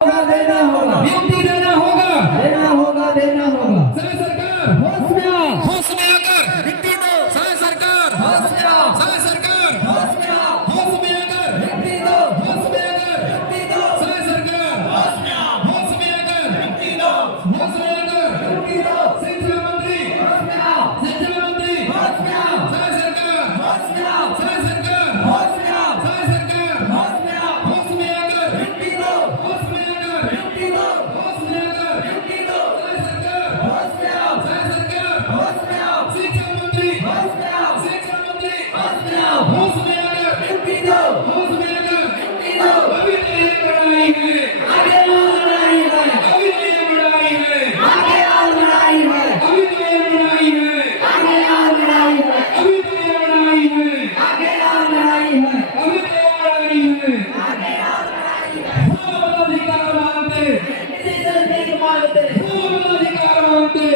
देना होगा, नियुक्ति देना होगा, देना होगा, देना होगा। समय सरकार होश में आ, होश में आकर नियुक्ति दो। समय सरकार होश में आ, समय सरकार होश में आ, होश में आकर नियुक्ति दो, होश में आकर नियुक्ति दो, समय सरकार होश में आ, होश में आकर नियुक्ति दो, होश में आकर नियुक्ति दो, शिक्षा मंत्री होश में आ, शिक्षा मंत्री होश में आ, समय सरकार होश में आ, समय सरकार होश में आ, समय सरकार होश में आ, होश में आकर नियुक्ति दो, होश में आकर नियुक्ति दो, होश में आकर नियुक्ति दो, समय सरकार होश में आ, समय सरकार होश में आ, शिक्षा मंत्री होश में आ, शिक्षा मंत्री होश में आ, होश में आकर नियुक्ति दो, होश में आकर नियुक्ति दो। अभी तो ये लड़ाई है, आगे और लड़ाई है, अभी तो ये लड़ाई है, आगे और लड़ाई है, अभी तो ये लड़ाई है, आगे और लड़ाई है, अभी तो ये लड़ाई है, आगे और लड़ाई है, अभी तो ये लड़ाई है। आगे और लड़ाई है। हम अपना अधिकार मांगते, किसी से भीख मांगते, हम अपना अधिकार मांगते,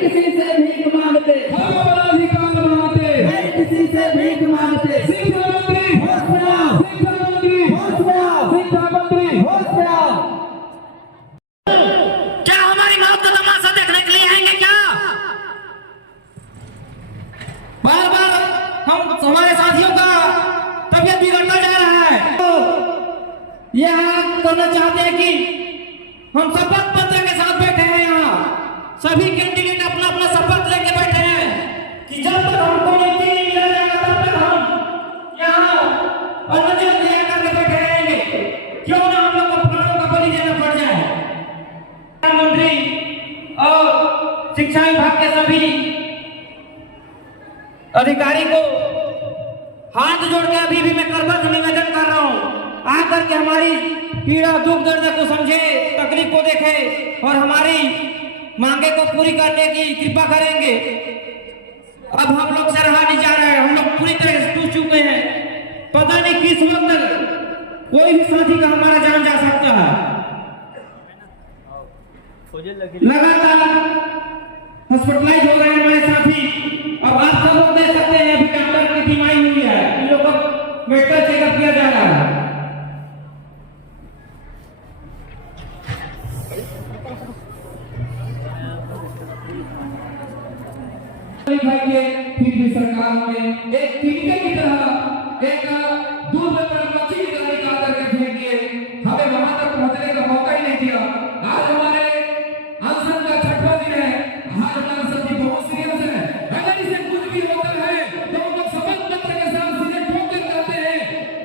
किसी से भीख मांगते, हम अपना अधिकार मांगते। किसी से भीख मांगते। शिक्षा मंत्री होश में आओ, शिक्षा मंत्री होश में आओ, शिक्षा मंत्री होश में आओ। क्या हमारी मौत का तमाशा देखने के लिए आएंगे क्या? बार बार हम हमारे साथियों का तबियत बिगड़ता जा रहा है। यह करना चाहते हैं कि हम शपथ पत्र के साथ बैठे हैं। यहाँ सभी कैंडिडेट अपना अपना शपथ लेके बैठे हैं कि जब तक हमको नियुक्ति नहीं मिला जाएगा तब तक हम यहाँ अनशन करके बैठे रहेंगे। क्यों ना हम लोग को प्राणों का बलि देना पड़ जाए। मंत्री और शिक्षा विभाग के सभी अधिकारी को हाथ जोड़ के अभी भी मैं करबद्ध निवेदन कर रहा हूँ, आकर के हमारी पीड़ा दुख दर्द को समझे, तकलीफ को देखे और हमारी मांगे को पूरी करने की कृपा करेंगे। अब हम लोग से रहा नहीं जा रहा है, हम लोग पूरी तरह से टूट चुके हैं। पता नहीं किस वक्त कोई भी साथी का हमारा जान जा सकता है। लगातार हॉस्पिटलाइज हो रहे हैं हमारे साथी। अब आप सब लोग देख सकते हैं अभी डॉक्टर की टीम आई हुई है, इन लोगों को मेडिकल चेकअप किया जा रहा है। फिर भी सरकार ने एक कीड़े की तरह एक दूध में पड़े मच्छी की तरह निकाल करके फेंक दिए। हमें वहां तक पहुंचने का मौका ही नहीं दिया। आज हमारे अनशन का 6वां दिन है। आज हमारा सभी बहुत सीरियस है। अगर इसे कुछ भी होता है तो हम लोग शपथ पत्र के साथ सीधे ठोक कर कहते हैं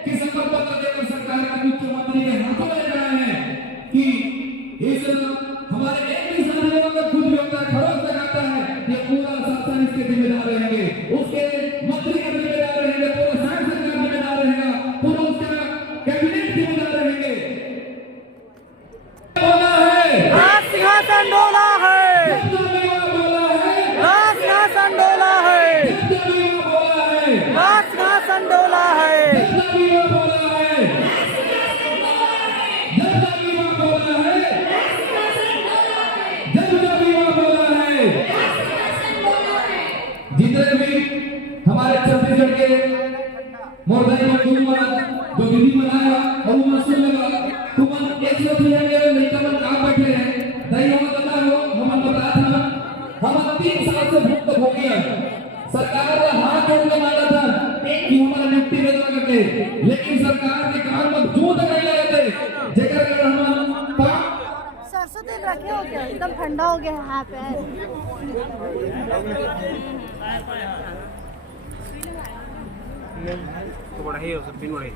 कि शपथ पत्र देकर सरकार के मुख्यमंत्री के हाथों में रहा है कि इस हमारे एक भी साथियों का खुद व्यक्ति खरोच लगाता है, ये पूरा शासन इसके जिम्मेदार रहेंगे, उसके मंत्री का जिम्मेदार रहेंगे, पूरा शासन का जिम्मेदार रहेगा, पूरा उसका कैबिनेट जिम्मेदार रहेंगे। बोला है राज सिंहासन डोला है, बोला है राज सिंहासन डोला है, बोला है राज सिंहासन डोला है। बोला है बोला है जितने भी हमारे छत्तीसगढ़ के मोरदाई में जो विधि बनाया और वो मसूल लगा तुम एक सौ के लड़का मन कहाँ बैठे हैं दही हो गला हो हम बता था हम 3 साल से भूख हो गया। सरकार ने हाथ जोड़ के मांगा था कि हमारा नियुक्ति दे दो करके, लेकिन सरकार के काम में जो तक नहीं लगे थे जेकर कर हम सरसों तेल रखे हो क्या? एकदम ठंडा हो गया है यहाँ पे। तो बड़ा ही हो सब दिन बड़े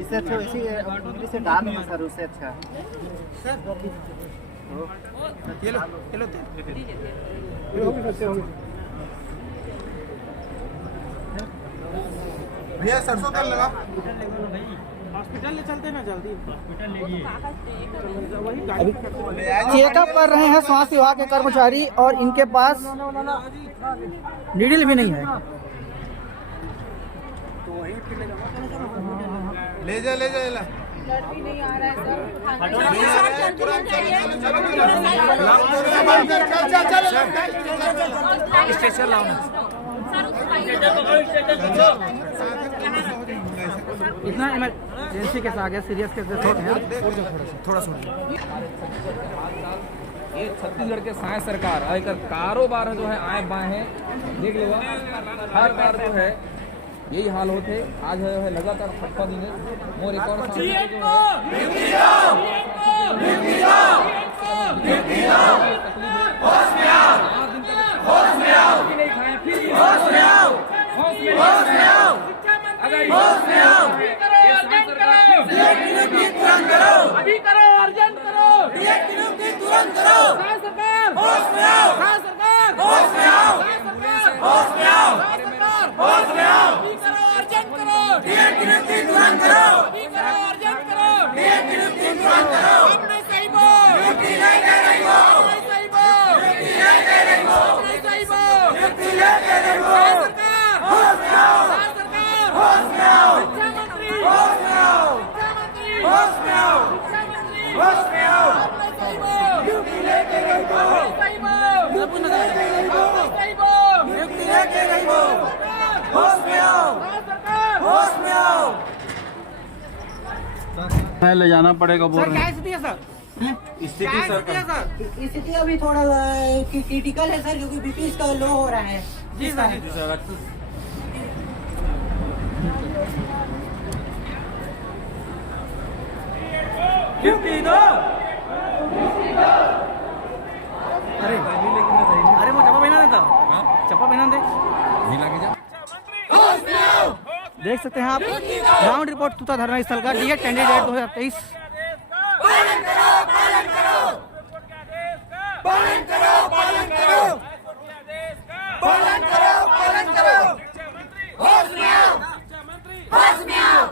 इससे अच्छा इसे डाल दो सर, उससे अच्छा। ये लो भैया सरसों तेल लगा। हॉस्पिटल ले चलते ना जल्दी। चेकअप कर रहे हैं स्वास्थ्य विभाग के कर्मचारी और इनके पास नीडल भी नहीं है। ले जा नहीं आ रहा है स्टेशन लाओ ना। इतना इमरजेंसी केस आ गया, सीरियस केस है। थोड़ा सा ये छत्तीसगढ़ के साय सरकार आयकर कारोबार जो है आए बाएं है देख लो हर बार जो है यही हाल होते। आज है लगातार 56 दिन और एक और अभी करो, अर्जन करो, तुरंत करो, सरकार होश में आओ, सरकार होश में आओ, सरकार होश में आओ, सरकार होश में आओ, अभी करो, अर्जन करो, डीएड की नियुक्ति तुरंत करो, अभी करो, अर्जन करो, डीएड की नियुक्ति तुरंत करो, अपने सही बोल, नियुक्ति नहीं दे रही हो, अपने सही बोल, नियुक्ति नहीं दे रही हो, अपने सही बोल, नियुक्ति नहीं दे रही हो, सरकार होश में आओ, सरकार होश में आओ, शिक्षा मंत्री होश में आओ, शिक्षा मंत्री होश में आओ, शिक्षा मंत्री होश में आओ, अपने सही बोल, नियुक्ति लेके रही हो, सही बोल, सही बोल, नियुक्ति लेके रही हो, होश में आओ, सरकार होश में आओ। ले जाना पड़ेगा बोल सर, क्या स्थिति है सर? स्थिति सर स्थिति अभी थोड़ा क्रिटिकल है सर, क्योंकि बीपी इसका लो हो रहा है। जी सर। अरे वो चप्पा पहना देता, चप्पा पहना दे। देख सकते हैं आप ग्राउंड रिपोर्ट तुता धरना स्थल का डीएड कैंडिडेट 2023। पालन करो, पालन करो, पालन करो, पालन करो, पालन करो, पालन करो, होश में आओ, होश में आओ,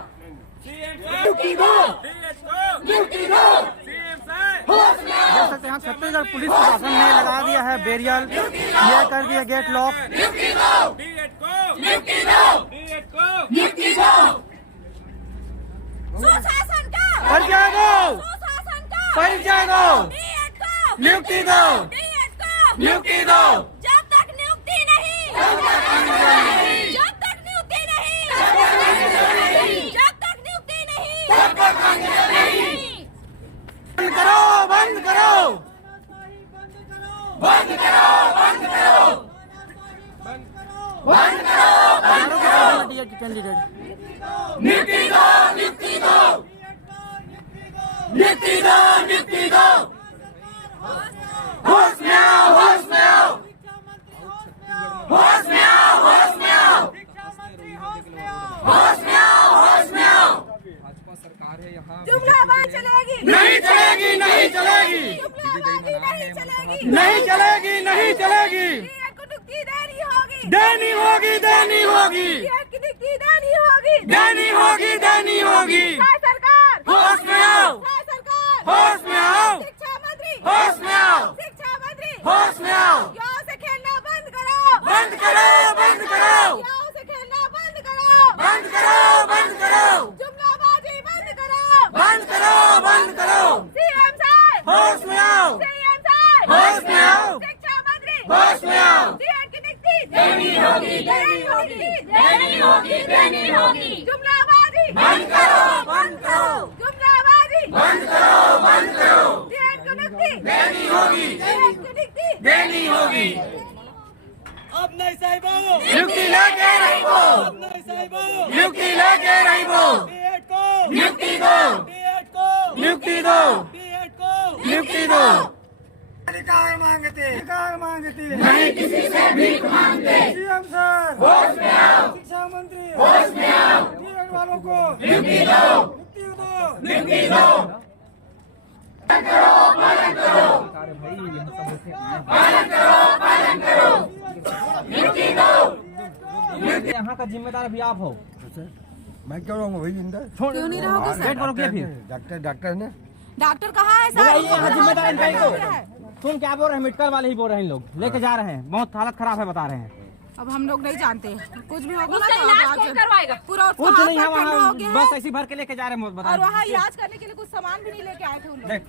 नियुक्ति दो, नियुक्ति दो, होश में आओ। देख सकते हैं छत्तीसगढ़ पुलिस प्रशासन ने लगा दिया है बैरियर, ये कर दिया गेट लॉक। नियुक्ति दो, नियुक्ति दो, नियुक्ति दो, सुशासन का परिचय दो, सुशासन का परिचय दो, डीएड को नियुक्ति दो, डीएड को नियुक्ति दो। जब तक नियुक्ति नहीं, जब तक नियुक्ति नहीं, जब तक नियुक्ति नहीं, जब तक नियुक्ति नहीं, जब तक नहीं। बंद करो, बंद करो, बंद करो, बंद करो, बंद करो, डीएड कैंडिडेट नियुक्ति दो, नियुक्ति दो, नियुक्ति दो, नियुक्ति दो, होश में आओ, होश में आओ, होश में आओ, होश में आओ, होश में आओ, होश में आओ। भाजपा सरकार है यहाँ जुमलाबाजी चलेगी, नहीं चलेगी, नहीं चलेगी, जुमलाबाजी नहीं चलेगी, नहीं चलेगी, नहीं चलेगी। डीएड को नियुक्ति देनी होगी, देनी होगी, देनी होगी, डीएड की नियुक्ति देनी होगी, देनी होगी, देनी होगी। सरकार होश में आओ, सरकार होश में आओ, शिक्षा मंत्री होश में आओ, शिक्षा मंत्री होश में आओ। यहाँ से खेलना बंद करो, बंद करो, बंद करो, यहाँ से खेलना बंद करो, बंद करो, बंद करो, जुमलाबाजी बंद करो, बंद करो, बंद करो। सीएम साहब होश में आओ, सीएम साहब होश में आओ, शिक्षा मंत्री होश में आओ। डीएड की नियुक्ति देनी होगी, देनी होगी, देनी होगी, देनी होगी, जुमलाबाजी बंद करो, बंद करो, जुमलाबाजी बंद करो, बंद करो। डीएड की नियुक्ति देनी होगी, डीएड की नियुक्ति देनी होगी। अब नहीं साहिबो, नियुक्ति लेके रही वो, नहीं साहिबो, नियुक्ति लेके रही वो। डीएड को, नियुक्ति दो, डीएड को, नियुक्ति दो, डीएड को, नियुक्ति दो। अधिकार मांगते, अधिकार मांगते, नहीं किसी से भीख मांगते। सीएम सर होश में आओ, शिक्षा मंत्री होश में आओ, डीएड वालों को नियुक्ति दो, नियुक्ति दो, नियुक्ति दो। पालन करो, पालन करो, पालन करो, पालन करो, नियुक्ति दो। यहाँ का जिम्मेदार भी आप हो। मैं क्यों रहूँगा भाई इनका? क्यों नहीं रहोगे सर? वेट करोगे फिर डॉक्टर ने डॉक्टर कहाँ है बोला, सर? ये यहाँ जिम्मेदार इनका ही तो। तुम क्या बोल रहे हैं? मेडिकल वाले ही बोल रहे हैं, इन लोग लेके जा रहे हैं, बहुत हालत खराब है बता रहे हैं। अब हम लोग नहीं जानते, कुछ भी होगा उसका ना इलाज कौन करवाएगा? पूरा उसका कुछ हाथ नहीं है पैर ठंडा हो वहाँ, गया बस है। ऐसी भर के लेके जा रहे हैं, बता और रहे वहाँ इलाज करने के लिए कुछ सामान भी नहीं लेके आए थे उन लोग, देख।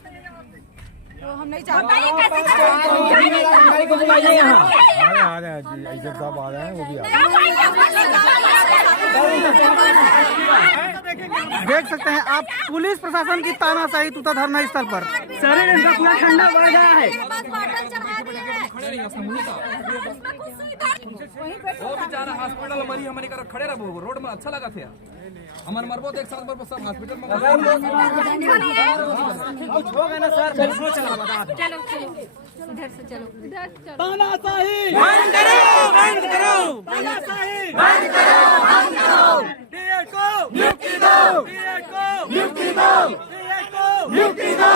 तो हम नहीं जानते। बताइए कैसे करेंगे? जिम्मेदारी को बुलाइए यहाँ। आ रहे हैं जी, ऐसे साहब आ रहे हैं, वो भी आ रहे हैं। देख सकते हैं आप पुलिस प्रशासन की तानाशाही तूता धरना स्थल पर। शरीर इनका पूरा ठंडा पड़ गया है। वो बेचारा हॉस्पिटल मरी हमारे कर खड़े रहो रोड में अच्छा लगा थे हमारे मरबो एक साल पर सब हॉस्पिटल में हो गया ना सर, चलो चलो बता दो। चलो इधर से चलो तानाशाही बंद करो, बंद करो, तानाशाही बंद करो, बंद करो। डीए को नियुक्ति दो, डीए को नियुक्ति दो, डीए को नियुक्ति दो,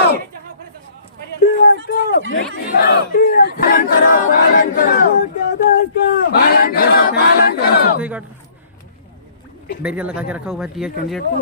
डीए को नियुक्ति दो। पालन करो, पालन करो, आदेश का पालन करो, पालन करो। बैरियर लगा के रखा हुआ है टीए कैंडिडेट को।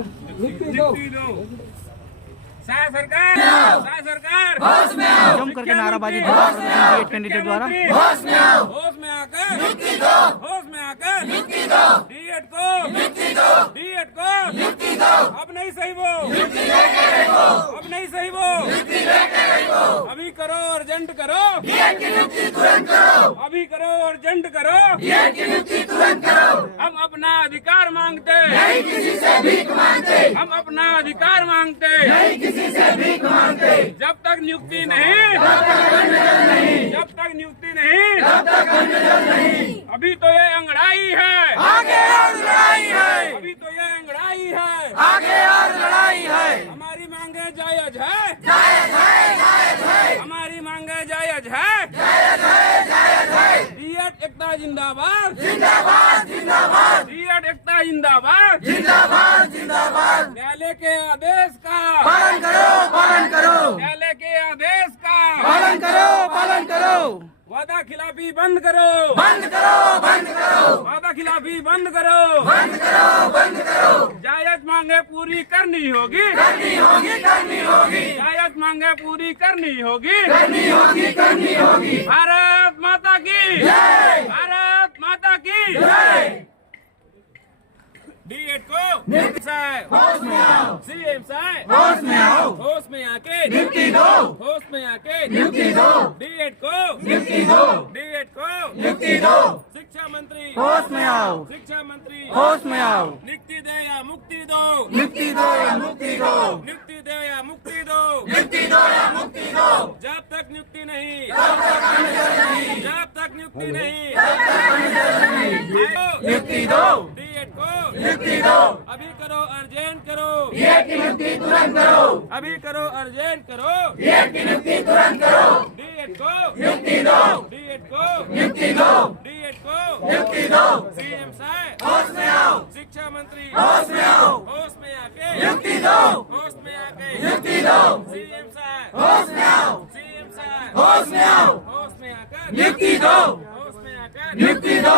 सरकार होश में आओ जम करके नाराबाजी टीए कैंडिडेट द्वारा। होश में आओ होश में आकर नियुक्ति दो होश में आकर नियुक्ति दो डीएड को नियुक्ति दो डीएड को नियुक्ति दो अब नहीं सही वो नियुक्ति लेके रहो अब नहीं सही वो नियुक्ति लेके रहो अभी करो अर्जेंट करो डीएड की नियुक्ति तुरंत करो अभी करो अर्जेंट करो डीएड की नियुक्ति तुरंत करो हम अपना अधिकार मांगते नहीं किसी से भीख मांगते हम अपना अधिकार मांगते नहीं किसी से भीख मांगते जब तक नियुक्ति नहीं जब तक नियुक्ति नहीं तब तक नजर नहीं अभी तो ये अंगड़ाई है आगे और लड़ाई है अभी तो ये अंगड़ाई है आगे और लड़ाई है हमारी मांगे जायज है जायज है जायज है हमारी मांगे जायज है जायज है जायज है डीएड एकता जिंदाबाद जिंदाबाद जिंदाबाद डीएड एकता जिंदाबाद जिंदाबाद जिंदाबाद न्यायालय के आदेश का पालन करो पालन करो न्यायालय के आदेश का पालन करो पालन करो वादा खिलाफी बंद करो बंद करो बंद करो वादा खिलाफी बंद करो बंद करो बंद करो जायज मांगे पूरी करनी होगी करनी होगी करनी होगी जायज मांगे पूरी करनी होगी करनी होगी करनी होगी भारत माता की जय भारत माता की जय डीएड को होश में आओ सीएम साहब होश में आओ होश में आके नियुक्ति दो होश में आके नियुक्ति दो डीएड को नियुक्ति दो डीएड को नियुक्ति दो शिक्षा मंत्री होश में आओ शिक्षा मंत्री होश में आओ नियुक्ति दे या मुक्ति दो नियुक्ति दो या मुक्ति दो नियुक्ति दे या मुक्ति दो नियुक्ति दो या मुक्ति दो जब तक नियुक्ति नहीं तब तक नजर नहीं जब तक नियुक्ति नहीं तब तक नजर नहीं नियुक्ति दो डीएड को नियुक्ति दो अभी करो अर्जेंट करो ये की नियुक्ति तुरंत करो अभी करो अर्जेंट करो ये की नियुक्ति तुरंत करो डीएड को नियुक्ति दो डीएड को नियुक्ति दो डीएड को नियुक्ति दो सीएम साहब होश में आओ शिक्षा मंत्री होश में आओ होश में आके नियुक्ति दो होश में आके नियुक्ति दो सीएम साहब होश में आओ सीएम साहब होश में आओ होश में आकर नियुक्ति दो होश में आकर नियुक्ति दो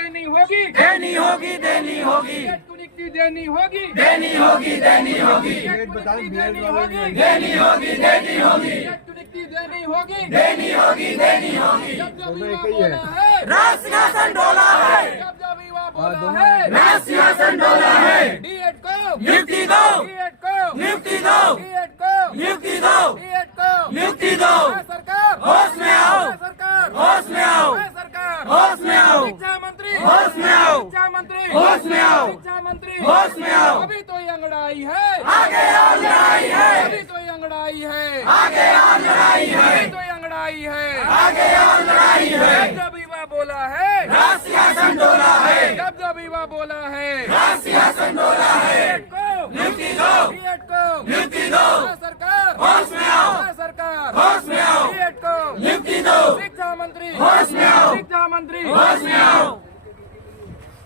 देनी होगी देनी होगी देनी होगी नियुक्ति देनी होगी देनी होगी देनी होगी देनी होगी देनी होगी देनी होगी नियुक्ति देनी होगी देनी होगी देनी होगी जब युवा बोला है राज सिंहासन डोला है जब युवा बोला है राज सिंहासन डोला है डीएड को नियुक्ति दो डीएड को नियुक्ति दो डीएड को नियुक्ति दो डीएड को नियुक्ति दो सरकार होश में आओ सरकार होश में आओ सरकार होश में आओ शिक्षा मंत्री होश में आओ शिक्षा मंत्री होश में आओ शिक्षा मंत्री होश में आओ अभी तो ये अंगड़ाई है आगे और लड़ाई है अभी तो ये अंगड़ाई है आगे और लड़ाई है अभी तो ये अंगड़ाई है आगे और लड़ाई है जब युवा बोला है राज सिंहासन डोला है जब युवा बोला है राज सिंहासन डोला है डीएड को नियुक्ति दो डीएड को नियुक्ति दो सरकार होश में आओ सरकार होश में आओ डीएड को नियुक्ति दो शिक्षा मंत्री होश में आओ शिक्षा मंत्री होश में आओ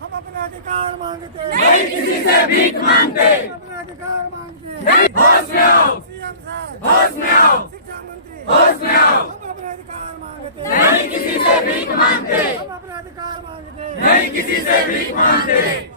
हम अपना अधिकार मांगते हैं नहीं किसी से भीख मांगते अपना अधिकार मांगते हैं होश में आओ सीएम साहब होश में आओ शिक्षा मंत्री होश में आओ हम अपना अधिकार मांगते हैं नहीं किसी से भीख मांगते हम अपना अधिकार मांगते हैं नहीं किसी से भीख मांगते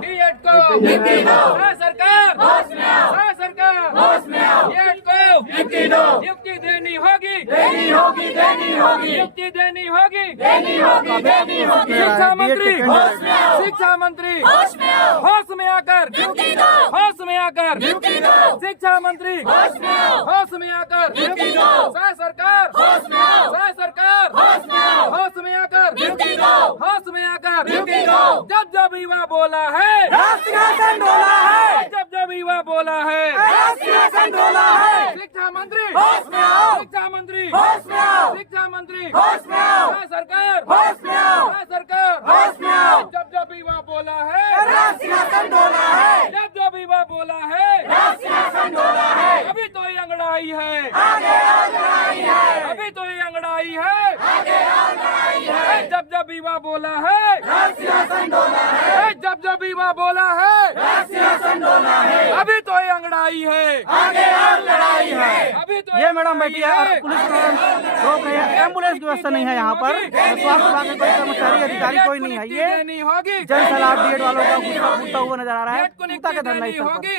डीएड को नियुक्ति दो सरकार होश में आओ सरकार होश में आओ डीएड को नियुक्ति दो नियुक्ति देनी होगी देनी होगी देनी होगी नियुक्ति देनी होगी देनी होगी देनी होगी शिक्षा मंत्री होश में आओ शिक्षा मंत्री होश में आओ होश में आकर नियुक्ति दो होश में आकर नियुक्ति दो शिक्षा मंत्री होश में आओ होश में आकर नियुक्ति दो सरकार होश में आओ सरकार होश में आओ होश में सरकार जब जब युवा बोला है सिंहासन डोला है, जब जब युवा बोला है सिंहासन डोला है, शिक्षा मंत्री होश में आओ, शिक्षा मंत्री होश में आओ, शिक्षा मंत्री होश में आओ, सरकार होश में आओ, सरकार होश में आओ, जब जब युवा बोला है सिंहासन डोला है, जब जब युवा बोला है सिंहासन डोला है, अभी तो ये अंगड़ाई है आगे और लड़ाई है, अभी तो ये अंगड़ाई है आगे और लड़ाई है, जब जब युवा बोला है सिंहासन डोला है, जब जब युवा बोला है सिंहासन डोला है, अभी तो ये अंगड़ाई है आगे और लड़ाई है। अभी तो ये मैडम बैठी है और पुलिस रोक रही है, एम्बुलेंस की व्यवस्था नहीं है यहाँ पर, स्वास्थ्य विभाग के कोई कर्मचारी अधिकारी कोई नहीं है, ये नहीं होगी जन सलाह बीएड वालों का घुसता हुआ नजर आ रहा है, कुत्ता के धरना देनी होगी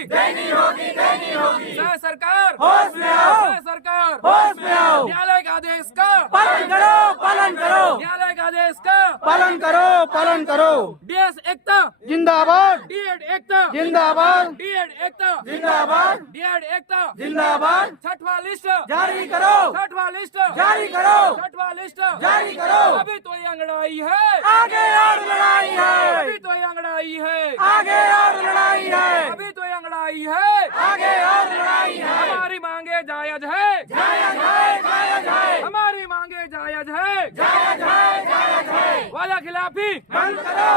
होगी, सरकार होश में आओ, सरकार होश में आओ, न्यायालय का आदेश का पालन करो, पालन करो, न्यायालय का आदेश का पालन करो, पालन करो, डीएस एकता जिंदाबाद, डीएड एकता जिंदाबाद, डीएड एकता जिंदाबाद, डीएड एकता जिंदाबाद, छठवां लिस्ट जारी करो, छठवां लिस्ट जारी करो, छठवां लिस्ट जारी करो, अभी तो ये अंगड़ाई है आगे और लड़ाई है, अभी तो ये अंगड़ाई है आगे और लड़ाई है, अभी तो ये अंगड़ाई है आगे और लड़ाई है, हमारी मांगे जायज है जायज है, जायज है, हमारी मांगे जायज है जायज है, जायज है, वादा खिलाफी बंद करो,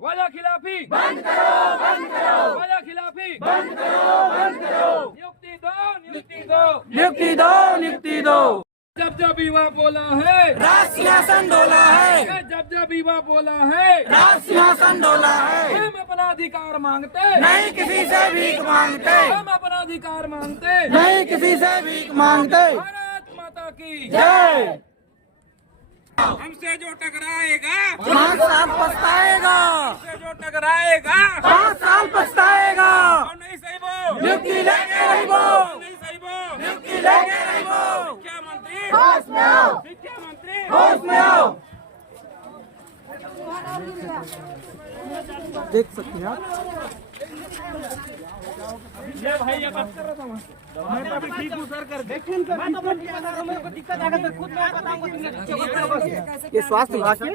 वादा खिलाफी बंद करो, बंद करो, वादा खिलाफी बंद करो, बंद करो, नियुक्ति दो नियुक्ति दो नियुक्ति दो, नियुक्ति दो, जब जब युवा बोला है राज सिंहासन डोला है, जब जब युवा बोला है राज सिंहासन डोला है, हम अपना अधिकार मांगते नहीं किसी से भीख मांगते, हम अपना अधिकार मांगते नहीं किसी से भीख मांगते, भारत माता की जय, हमसे जो टकराएगा 5 साल पछताएगा, हमसे जो टकराएगा 5 साल पछताएगा, हम नहीं सही वो नियुक्ति लेके नहीं वो, नहीं सही वो नियुक्ति लेके नहीं वो, शिक्षा मंत्री होश में आओ, शिक्षा मंत्री होश में आओ, देख सकते हैं आप, ये स्वास्थ्य विभाग के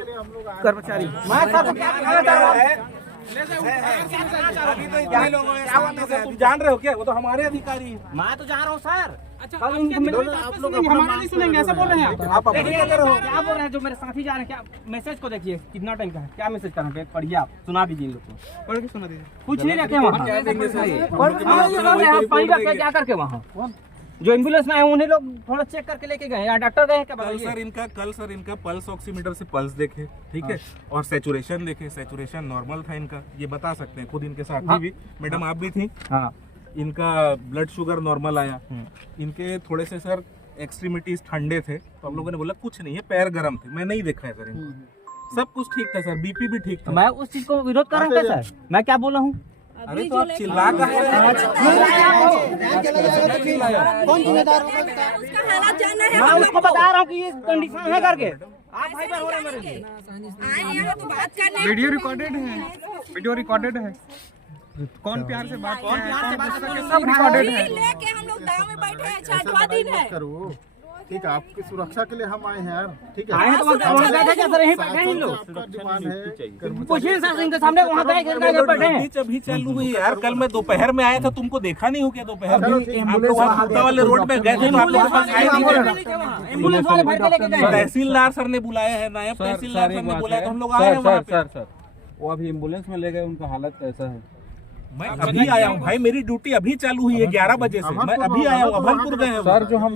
कर्मचारी, मैं सर को क्या बताना चाह रहा हूँ, जान रहे हो क्या? वो तो हमारे अधिकारी हैं। मैं तो जा रहा हूँ सर, आप लोग हमारे नहीं सुनेंगे, ऐसा बोल रहे हैं आप अपने क्या बोल रहे हैं, जो मेरे साथी जा रहे हैं, क्या मैसेज को देखिए कितना टाइम का है, क्या मैसेज करना है, पढ़िए आप, सुना दीजिए इन लोग को, पढ़ के सुना दीजिए। कुछ नहीं रखे वहाँ, क्या करके वहाँ जो एम्बुलेंस में आए उन्हें लोग थोड़ा चेक करके लेके गए, या डॉक्टर गए क्या कल सर इनका पल्स ऑक्सीमीटर से पल्स देखे, ठीक है, और सैचुरेशन देखे, सैचुरेशन नॉर्मल था इनका, ये बता सकते हैं खुद इनके साथी भी, मैडम आप भी थी, हाँ, इनका ब्लड शुगर नॉर्मल आया, इनके थोड़े से सर एक्सट्रीमिटीज ठंडे थे, तो हम लोगों ने बोला कुछ नहीं है, पैर गर्म थे, मैं नहीं देखा है सर इनको, सब कुछ ठीक था सर, बीपी भी ठीक था। मैं उस चीज को विरोध कर रहा हूँ क्या सर, मैं क्या बोला हूँ, अरे तो आप चिल्ला कौन उसका हालात जानना है, मैं उसको बता रहा हूँ कि ये कंडीशन है करके, आप भाई हो रहे मेरे लिए, आए यहाँ तो बात करने, वीडियो रिकॉर्डेड है, वीडियो रिकॉर्डेड है, कौन प्यार से बात कर रहा है, सब रिकॉर्डेड है। लेके हम लोग गाँव में बैठे हैं, 6वां दिन है, करो ठीक है, आपकी सुरक्षा के लिए हम आए हैं यार, ठीक है, आए हैं तो वहाँ बैठे क्या सर, यहीं बैठे हैं इन लोग, डिमांड है, पूछिए सर इनके सामने, वहाँ गए बैठे हैं, अभी चालू हुई यार, कल मैं दोपहर में आया था, तुमको देखा नहीं हो क्या दोपहर में, आप लोग वहाँ कुत्ता वाले रोड में गए थे तो आप लोग के पास आए नहीं, एम्बुलेंस वाले भर के लेके गए, तहसीलदार सर ने बुलाया है, नायब तहसीलदार सर ने बुलाया, तो हम लोग आए हैं वहाँ पे। सर वो अभी एम्बुलेंस में ले गए, उनका हालत कैसा है? मैं अभी आया हूँ भाई, मेरी ड्यूटी अभी चालू हुई है 11 बजे से, मैं अभी आया हूँ, अभनपुर गए हैं सर जो हम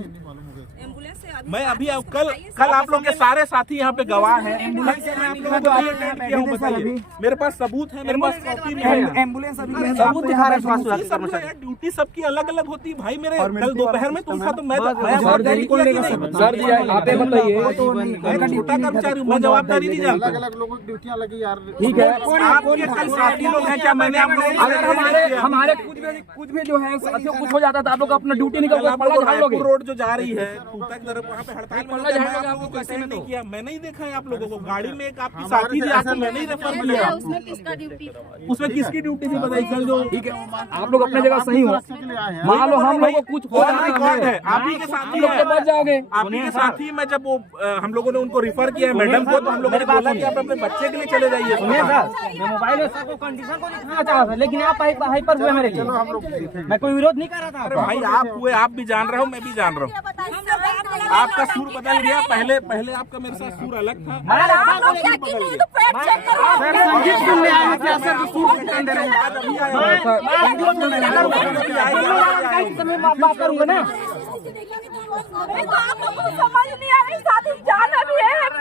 एम्बुलेंस से मैं अभी कल आप लोग के सारे साथी यहाँ पे गवाह हैं, एम्बुलेंस से मैं आप लोगों को ये अटेंड किया हूँ, बताइए, मेरे पास सबूत है, मेरे पास कॉपी भी है, एम्बुलेंस सबूत दिखा रहे हैं स्वास्थ्य विभाग के कर्मचारी, ड्यूटी सबकी अलग अलग होती है भाई, मेरे कल दोपहर में तुम था तो मैं सर जी आप बताइए, छोटा कर्मचारी हूँ, मैं जवाबदारी नहीं जानता, अलग अलग लोगों की ड्यूटियां लगी यार, ठीक है, आपके कल साथी लोग हैं क्या, मैंने आप लोगों हमारे कुछ भी जो है साथियों कुछ हो जाता था, आप लोग अपना ड्यूटी निकल रोड जो जा रही है तक तरफ वहाँ पे हड़ताल में पल्ला झाड़ने का आपको आपको कैसे नहीं तो? किया, मैं नहीं देखा है आप लोगों को गाड़ी में एक आपकी हमारे साथी थी, से आपको ऐसा मैंने ही रेफर नहीं किया। उसमें किसका ड्यूटी था? उसमें किसकी ड्यूटी थी बताइए सर? जो ठीक है, आप लोग अपने जगह सही हो। सुरक्षा के लिए आए हैं। मान लो हम लोग को कुछ हो ऑन रहा रिकॉर्ड है, है, आप ही के साथी लोग तो बच जाओगे। आप ही के साथी में जब वो हम लोगों ने उनको रिफर किया मैडम को, तो हम लोगों ने बोला कि आप अपने बच्चे के लिए चले जाइए। सुनिए सर, मैं मोबाइल में सबको कंडीशन को दिखाना चाह रहा था, लेकिन आप हाइपर हुए मेरे लिए। चलो हम लोग देखेंगे। मैं कोई विरोध नहीं कर रहा था अरे आपका। भाई आप हुए, आप भी जान रहे हो, मैं भी जान रहा हूँ। आपका सुर बदल गया, पहले आपका मेरे साथ सुर अलग था। सर संगीत सुनने आए हैं क्या सर? सुर पहचान दे रहे हैं। आज अभी आया हूँ। बात करूंगा ना।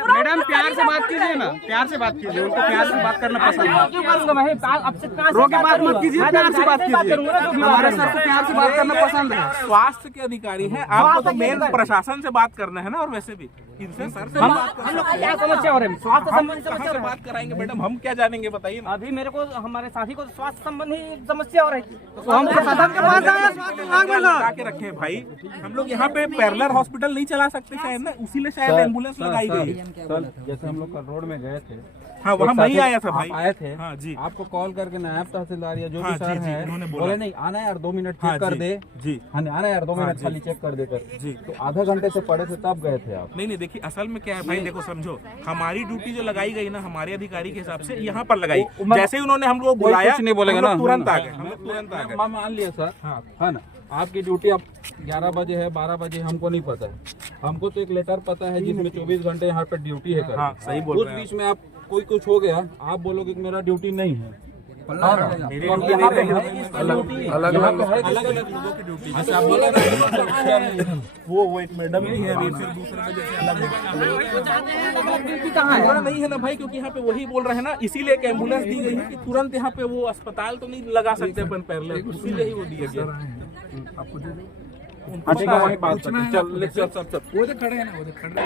मैडम प्यार से बात कीजिए ना, प्यार से बात कीजिए, उनको प्यार से बात करना पसंद है। क्यों करूंगा मैं? आपसे रो के बात मत कीजिए, प्यार से बात कीजिए। हमारे सर को प्यार से बात करना पसंद है। स्वास्थ्य के अधिकारी हैं, आपको तो मेन प्रशासन से बात करना है ना, और वैसे भी इनसे सर से बात कर हम लोग सकते क्या हैं। समस्या हो रही है? स्वास्थ्य संबंधी कहाँ समस्या से हो रही बात कराएंगे मैडम, हम क्या जानेंगे बताइए ना। है। अभी मेरे को हमारे साथी को स्वास्थ्य संबंधी समस्या हो रही है, तो हम प्रशासन के पास आए हैं, स्वास्थ्य विभाग में लगा के रखे हैं भाई, हम लोग यहाँ पे पैरेलल हॉस्पिटल नहीं चला सकते शायद ना, इसीलिए शायद एम्बुलेंस लगाई गई है। सर जैसे हम लोग कल रोड में गए थे, हाँ वहाँ मैं ही आया था भाई। आए थे, हाँ जी, आपको कॉल करके नायब तहसीलदार या जो हाँ भी सर जी, जी, है उन्होंने बोला। बोले नहीं आना यार 2 मिनट हाँ चेक कर जी, दे जी हाँ आना यार 2 हाँ मिनट जी। खाली चेक कर दे कर जी। तो आधा घंटे से पड़े थे तब गए थे आप। नहीं देखिए असल में क्या है भाई, देखो समझो, हमारी ड्यूटी जो लगाई गई ना हमारे अधिकारी के हिसाब से यहाँ पर लगाई, जैसे ही उन्होंने हम लोग बुलाया कुछ नहीं बोलेगा हम लोग ना, तुरंत आ गए, हम लोग तुरंत आ गए। मान लिया सर, हाँ है ना, आपकी ड्यूटी अब 11 बजे है 12 बजे हमको नहीं पता है, हमको तो एक लेटर पता है जिसमें 24 घंटे यहाँ पे ड्यूटी है हाँ, सही बोल उस रहे हैं बीच में आप कोई कुछ हो गया आप बोलोगे कि मेरा ड्यूटी नहीं है। मेरी तो ड्यूटी यहाँ पे नहीं है है। किसका ड्यूटी? यहाँ पे है किसका अलग अलग लोगों की ड्यूटी। अच्छा, आप बोले ना, वो एक मैडम ही है, अभी फिर दूसरे वजह से अलग है। नहीं है ना भाई, क्योंकि यहाँ पे वही बोल रहे हैं ना, इसीलिए एक एम्बुलेंस दी गई है कि तुरंत यहाँ पे वो अस्पताल तो नहीं लगा सकते अपन पैरेलल, इसीलिए ही वो दिया गया। ठीक है वहीं बात करते हैं। चल वो तो खड़े हैं ना, वो तो खड़े हैं।